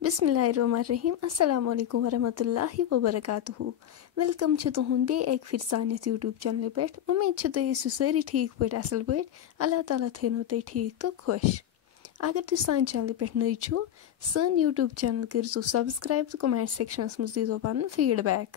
बिस्मिल्लाहिर्रहमानिर्रहीम अस्सलाम वालेकुम वरहमतुल्लाहि वबरकातुहू। वेलकम तुहुंद बे एक फिर सानिस यूट्यूब चैनल पे। उम्मीद तुम सारी ठीक पे असल पे। अल्लाह ताला थो तुम ठीक तो खुश। अगर तुम सान चैनल पे नई छो सन यूट्यूब चैनल करो सब्सक्राइब तो कमेंट सेक्शनस मज दीजो पन फीडबैक।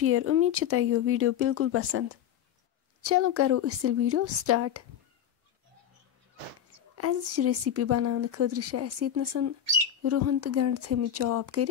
शेयर। उम्मीद तुम यो वीडियो बिल्कुल पसंद। चलो करो वीडियो स्टार्ट। रेसिपी बनाने खतर रुहन तो गंड थमित चॉप कर।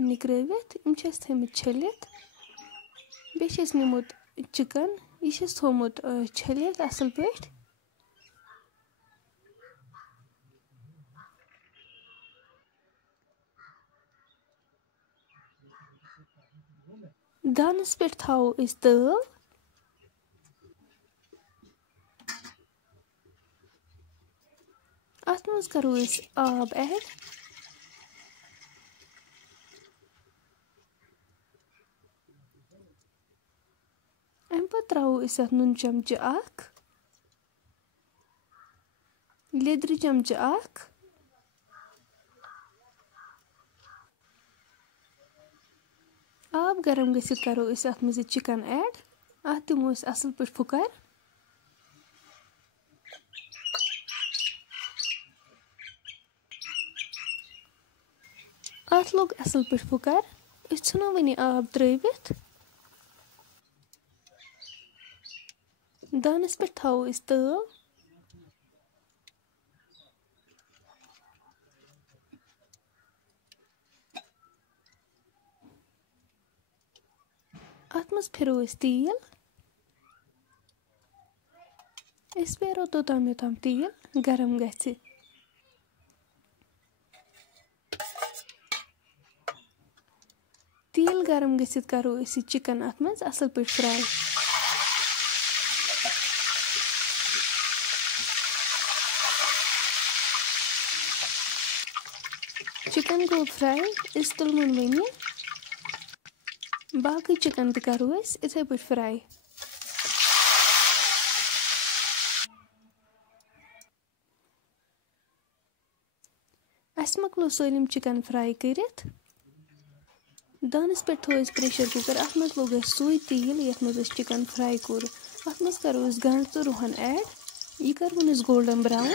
निकरवित थमित छलित। बे निमुत चिकन यह थोमुत छलित असल पे। दानस पे थो तव। अत मज करो आब ऐड। अम पे त्रो अत नून चमच लेद्र चमच आब गरम गसित करो अत मज चिकन ऐड। अत दिमो असल पे फुकर। अत लोग असल पे फुकर। नो वनी आब त्रवित। दानस पे थो तव। अत मज फिरो तेल। पेरो तोताम योताम तेल गरम गि। तेल गरम गसित करो चिकन अत मज असल पे फ्राई। चिकन गो फ्राई तुलमुन वनी। बाकी चिकन तो करो इथे पे फ्राई। मकलो सलिम चिकन फ्राई कर। दानस पे थो प्रेशर कुकर। अत मज लोग सुई तेल ये मज चिकन फ्राई कोर। अत मज करो गंड तो रुहन ऐड। यह कर गोल्डन ब्राउन।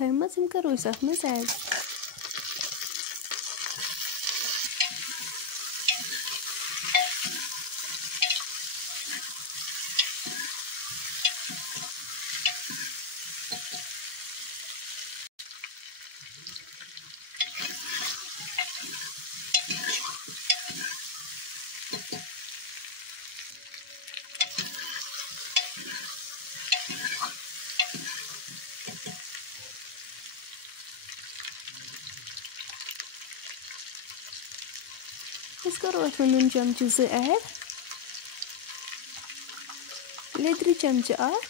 थमज करो अत मज ऐड। करो अत नून चमच 2 ऐड। लेद्र चमच 1।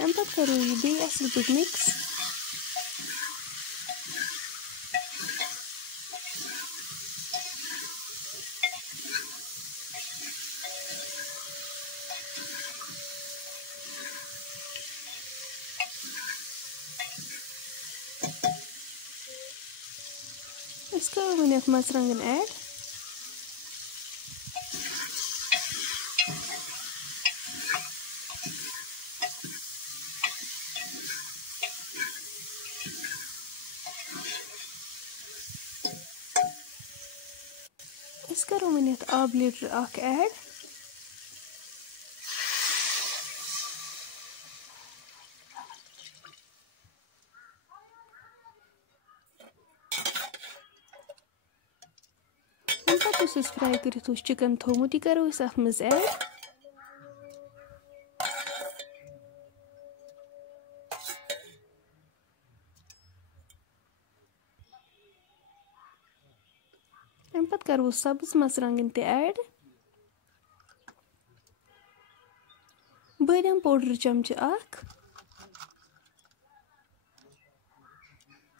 अम पे करो यह बे असल पे मिक्स। करो वन मरचंगन ऐड। करो वन आब लीटर ऐड। पे फ्राई कर चिकन थोमुत यह करो अत मज ऐड। अम पे करो सब्ज मरचंगन ते ऐड। बादाम पाउडर चमच 1।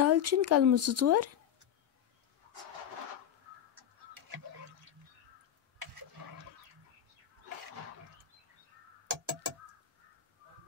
दालचीन कलमु 2-4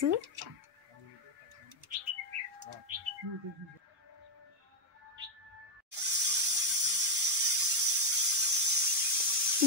2